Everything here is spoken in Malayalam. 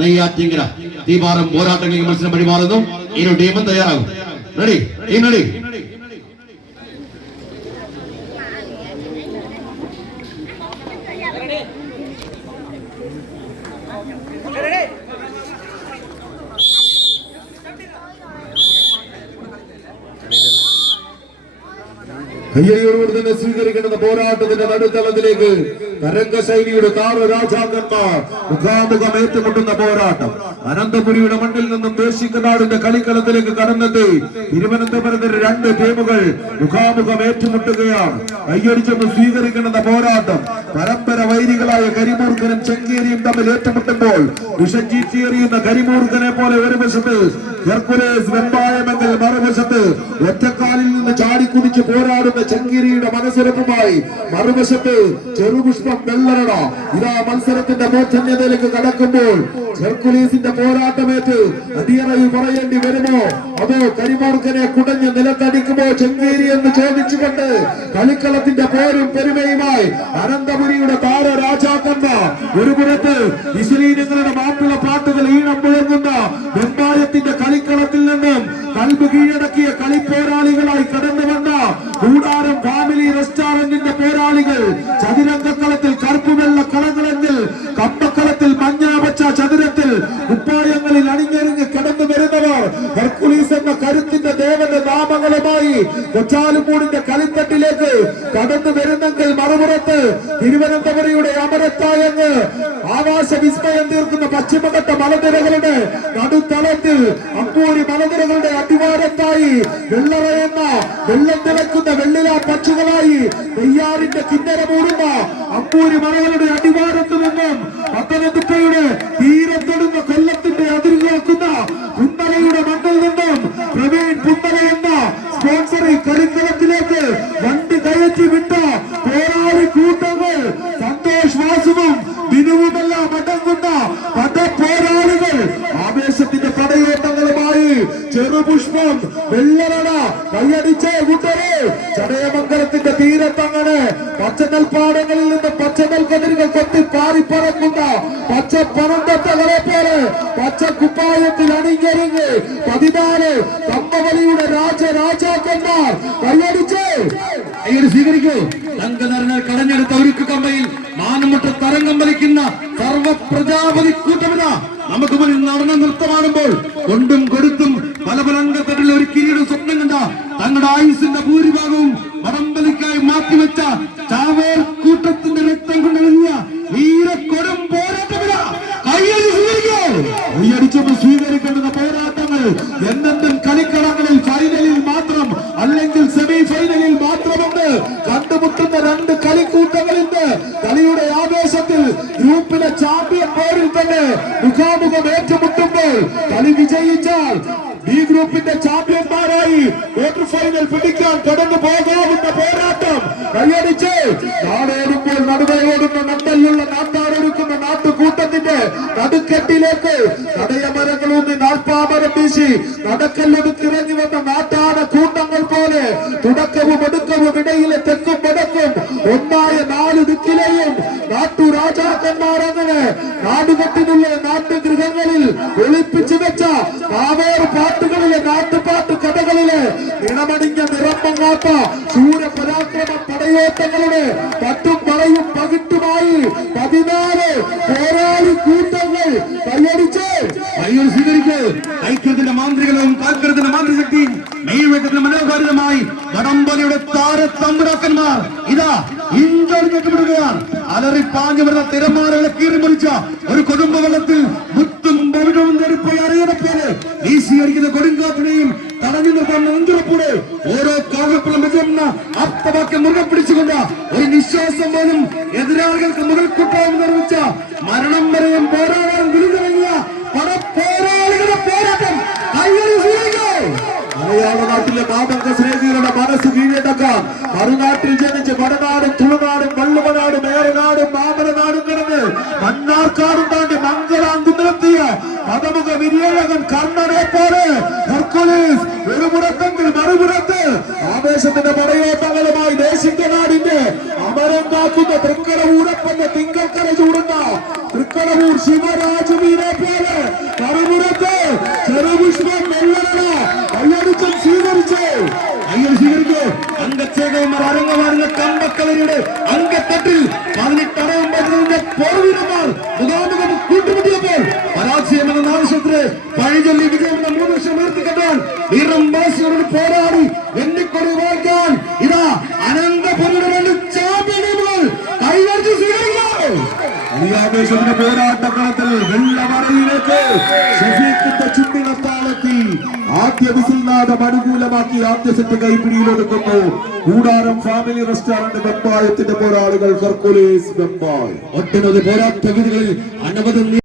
നെയ്യാറ്റിങ്കര തീപാറും പോരാട്ടങ്ങൾക്ക് മത്സരം വഴിമാറുന്നു. ഇരു ടീമും തയ്യാറാകും. റെഡി റെഡി കയ്യടിയോടുകൂടി തന്നെ സ്വീകരിക്കേണ്ടുന്ന പോരാട്ടത്തിന്റെ നടുത്തളത്തിലേക്ക് തരംഗശൈലിയുടെ താരരാജാക്കന്മാർ മുഖാമുഖം ഏറ്റുമുട്ടുന്ന പോരാട്ടം. അനന്തപുരിയുടെ മണ്ണിൽ നിന്നും ദേശികനാടിന്റെ കളിക്കളത്തിലേക്ക് കടന്നെത്തി തിരുവനന്തപുരത്തിന് രണ്ട് ടീമുകൾ മുഖാമുഖം ഏറ്റുമുട്ടുകയാണ്. കയ്യടിച്ചൊന്ന് സ്വീകരിക്കേണ്ടുന്ന പോരാട്ടം പരമ്പര വൈരികളായ കരിമൂർഖനും ചെങ്കേരിയും തമ്മിൽ ഏറ്റുമുട്ടുമ്പോൾ വിഷഞ്ചീറ്റിയെറിയുന്ന കരിമൂർഖനെ പോലെ ഒരു വശത്ത് ഹെർക്കുലേസ് വെമ്പായമെങ്കിൽ മറുവശത്ത് ഒറ്റക്കാലിൽ നിന്ന് ചാടിക്കുടിച്ച് പോരാടുന്ന ചെങ്കിരിയുടെ മനസ്സുറപ്പുമായി മറുവശത്ത് ചെറുപുഷ്പം വെള്ളറട. ഇതാ മത്സരത്തിന്റെ മൂർധന്യതയിലേക്ക് കടക്കുമ്പോൾ ഹെർക്കുലീസിന്റെ പോരാട്ടമേറ്റ് അടിയറയിൽ പറയേണ്ടി വരുമോ അതോ കരിമൂർഖനെ കുടഞ്ഞ് നിലത്തടിക്കുമോ ചെങ്കേരി എന്ന് ചോദിച്ചുകൊണ്ട് കളിക്കളത്തിന്റെ പോരും പെരുമയുമായി അനന്തപുരിയുടെ താരരാജാക്കന്മാർ ഒരു പുറത്ത് ഇസ്ലീനങ്ങളുടെ മാപ്പിള പാട്ടുകൾ ഈണം മുഴങ്ങുന്ന വെമ്പായത്തിന്റെ കളിക്കളത്തിൽ നിന്നും കൽബ് കീഴടക്കിയ കളിപ്പോരാളികളായി കടന്നു വന്ന കൂടാരം ഫാമിലി റെസ്റ്റോറന്റിന്റെ പോരാളികൾ ചതുരംഗക്കളത്തിൽ കറുപ്പുവെള്ള കളങ്ങളെങ്കിൽ കമ്പക്കളത്തിൽ മഞ്ഞാപച്ച ചതുരത്തിൽ കുപ്പായങ്ങളിൽ അണിഞ്ഞൊരുങ്ങി കടന്നു വരുന്നവർ ഹെർക്കുലീസ് എന്ന കരുത്തിന്റെ ദേവന്റെ നാമങ്ങളുമായി കൊച്ചാലുമൂടിന്റെ കളിത്തട്ടിലേക്ക് കടന്നു വരുന്നെങ്കിൽ മറുപുറത്ത് തിരുവനന്തപുരയുടെ അമരത്തായങ്ങ് ആകാശ വിസ്മയം തീർക്കുന്ന പശ്ചിമഘട്ട മലനിരകളുടെ നടുത്തളത്തിൽ അമ്പൂരി മലനിരകളുടെ അടിവാരത്തായി വെള്ളറയെന്ന വെള്ളം തിളക്കുന്ന വെള്ളില പക്ഷികളായി നെയ്യാറിന്റെ കിന്നര മൂടുന്ന അമ്പൂരി മലകളുടെ അടിവാരത്തു നിന്നും പത്തനംതിട്ടയുടെ തീരത്തൊടുന്ന കൊല്ലത്തിന്റെ അതിരുകൾക്കുന്ന പുന്നലയുടെ മണ്ണിൽ നിന്നും പ്രവീൺ പുന്നല എന്ന സ്പോൺസറി കളിക്കളത്തിലേക്ക് വണ്ടി കയറ്റി വിട്ട പോരാളി കൂട്ടങ്ങൾ സന്തോഷ് വാസുവും ബിനുവുമെല്ലാം അടങ്ങുന്ന പദപോരാളികൾ ആവേശത്തിന്റെ പടയോട്ടങ്ങളുമായി ചെറുപുഷ്പം വെള്ളറട കൈയടിച്ച കൂട്ടരെ ചടയമംഗലത്തിന്റെ തീരത്തങ്ങനെ പച്ചനെൽപ്പാടങ്ങളിൽ നിന്ന് പച്ചനെൽക്കതിരുകൾ കൊത്തി പാറിപ്പറക്കുന്ന പച്ച പനന്തത്തകളെ പോലെ പച്ച കുപ്പായത്തിൽ അണിഞ്ഞൊരുങ്ങി 14 കമ്പവലിയുടെ രാജരാജാക്കന്മാർ കൈയടിച്ച് സ്വീകരിക്കൂ. തങ്കനരനെ കടഞ്ഞെടുത്ത ഉരുക്ക് കമ്പയിൽ മാനമുട്ട തരംഗം വലിക്കുന്ന സർവ പ്രജാപതി കൂട്ടമിത നമുക്ക് മുന്നിൽ നടന്ന നൃത്തമാടുമ്പോൾ കൊണ്ടും കൊടുത്തും പല പല അംഗത്തട്ടിൽ ഒരു കിരീടം സ്വപ്നം കണ്ട തങ്ങളുടെ ആയുസിന്റെ ഭൂരിഭാഗവും വടംവലിക്കായി മാറ്റിവെച്ച ചാവേർ കൂട്ടത്തിന്റെ രക്തം കൊണ്ടെഴുതിയ വീരക്കൊടും പോരാട്ടമിത കൈയടിച്ചപ്പോൾ സ്വീകരിക്കേണ്ടുന്ന പോരാട്ടങ്ങൾ എന്തെങ്കിലും കളിക്കളങ്ങളിൽ ഫൈനലിൽ മാത്രം അല്ലെങ്കിൽ സെമി ഫൈനലിൽ മാത്രമുണ്ട്. കണ്ടുമുട്ടുന്ന രണ്ട് കളിക്കൂട്ടങ്ങളിന്ന് കളിയുടെ ആവേശത്തിൽ ഗ്രൂപ്പിലെ ചാമ്പ്യൻ പോരിൽ തന്നെ മുഖാമുഖം ഏറ്റുമുട്ടുമ്പോൾ കളി വിജയിച്ചാൽ ബി ഗ്രൂപ്പിന്റെ ചാമ്പ്യന്മാരായി ക്വാർട്ടർ ഫൈനൽ പിടിക്കാൻ കടന്നു പോകാവുന്ന പോരാട്ടം കൈയടിച്ച് നാടോടുമ്പോൾ നടുവയോടുന്ന നണ്ടലുള്ള നാട്ടാടൊരുക്കുന്ന നാട്ടുകൂട്ടത്തിന്റെ നടുക്കെട്ടിലേക്ക് തടയമരങ്ങളൂന്നി നാൽപ്പാമരം വീശി നടക്കല്ലൊടുക്കിറങ്ങി വന്ന നാട്ടാന കൂട്ടങ്ങൾ പോലെ തുടക്കവും ഒടുക്കവും ഇടയിലെ തെക്കും വടക്കും ഒന്നായ 4 ദിക്കിലെയും നാട്ടുരാജാക്കന്മാർ അങ്ങനെ നാടുകെട്ടിനുള്ള നാട്ടുഗൃഹങ്ങളിൽ ഒളിപ്പിച്ചു വെച്ച കാവേറ് പാട്ടുകളിലെ നാട്ടുപാട്ട് കഥകളിലെ ഇണമണിഞ്ഞ നിറമങ്ങാത്ത ശൂരപരാക്രമ പടയോട്ടങ്ങളുടെ പട്ടും പറയും പകിട്ടുമായി 14 പോരാളി കൂട്ടങ്ങൾ കൈയടിച്ച് സ്വീകരിക്കൂ. ഐക്യത്തിന്റെ മാന്ത്രികവും താൽപര്യത്തിന്റെ മാന്ത്രികശക്തിയും നെയ്വേട്ടത്തിന്റെ മനോഹാരിതമായി വടംവലിയുടെ താരത്തമ്പുരാക്കന്മാർ ഇതാ ഇഞ്ചൊറിഞ്ഞിട്ടുവിടുകയാണ്. അലറിപ്പാഞ്ഞു വരുന്ന തിരമാലകളെ കീറിമുറിച്ച ഒരു കൊടുമ്പ വെള്ളത്തിൽ മുത്തും ബവിടവും നെരുപ്പോയി അറിയണപ്പോലെ വീശിയടിക്കുന്ന കൊടുങ്കാറ്റിനെയും തടഞ്ഞു നിർത്താൻ മുൻതുറപ്പൂടെ ഓരോ കാവ്യപ്പുള്ള മികന്ന ആപ്തവാക്യം മുറുകെ പിടിച്ചുകൊണ്ട് ഒരു നിശ്വാസം പോലും എതിരാളികൾക്ക് മുതൽക്കുട്ടാവും നിർമ്മിച്ച മരണം വരെയും പോരാടാൻ ഗുരുതരങ്ങിയ പടപ്പോരാളികളുടെ പോരാട്ടം മലയാള നാട്ടിലെ മാതൃക സ്നേഹികളുടെ മനസ്സ് കീഴടക്കാൻ മറുനാട്ടിൽ ജനിച്ച് വടനാടും തുളുനാടും വള്ളുവനാടും ഏറനാടും മാമലനാടും കിടന്ന് മണ്ണാർക്കാടും താണ്ടി മംഗളാങ്കുന്നിലെത്തിയ പദമുഖ വിരിയഴകൻ കർണനെ പോലെ ഹെർക്കുലീസ് ഒരു പുറത്തെങ്കിൽ മറുപുറത്ത് ആവേശത്തിന്റെ പടയോട്ടങ്ങളുമായി ദേശികനാടിന്റെ അമരം കാക്കുന്ന തൃക്കടവൂരപ്പന്റെ തിങ്കൽക്കര ചൂടുന്ന തൃക്കടവൂർ ശിവരാജുവിനെ പോലെ കച്ചേരിയുടെ അങ്കത്തട്ടിൽ 18 പതിനൊന്നിന്റെ പോർവീരന്മാർ മുഖാമുഖം കൂട്ടുമുട്ടിയപ്പോൾ പരാജയം എന്ന നാശത്തിന് പഴിചൊല്ലി വിജയം എന്ന 3 ലക്ഷം ഉയർത്തിക്കെട്ടാൻ വീരം വാശിയോട് പോരാടി എണ്ണിക്കൊടി വായിക്കാൻ ഇതാ അനന്തപുരിയുടെ വേണ്ടി ചാമ്പ്യനുകൾ കൈവരിച്ച് സ്വീകരിക്കുന്നു. ഈ ആവേശത്തിന്റെ പോരാട്ടക്കളത്തിൽ വെള്ളമറയിലേക്ക് ഷഫീഖിന്റെ ചുണ്ടിനത്താളെത്തി ആദ്യ വിസിൽനാദം അനുകൂലമാക്കി ആദ്യ സെറ്റ് കൈപ്പിടിയിലൊതുക്കുന്നു. കൂടാരം ഫാമിലി റെസ്റ്റോറന്റ് വെമ്പായത്തിന്റെ പോരാളികൾ ഹെർക്കുലീസ് വെമ്പായം. ഒട്ടനവധി പോരാട്ട വിധികളിൽ അനവധി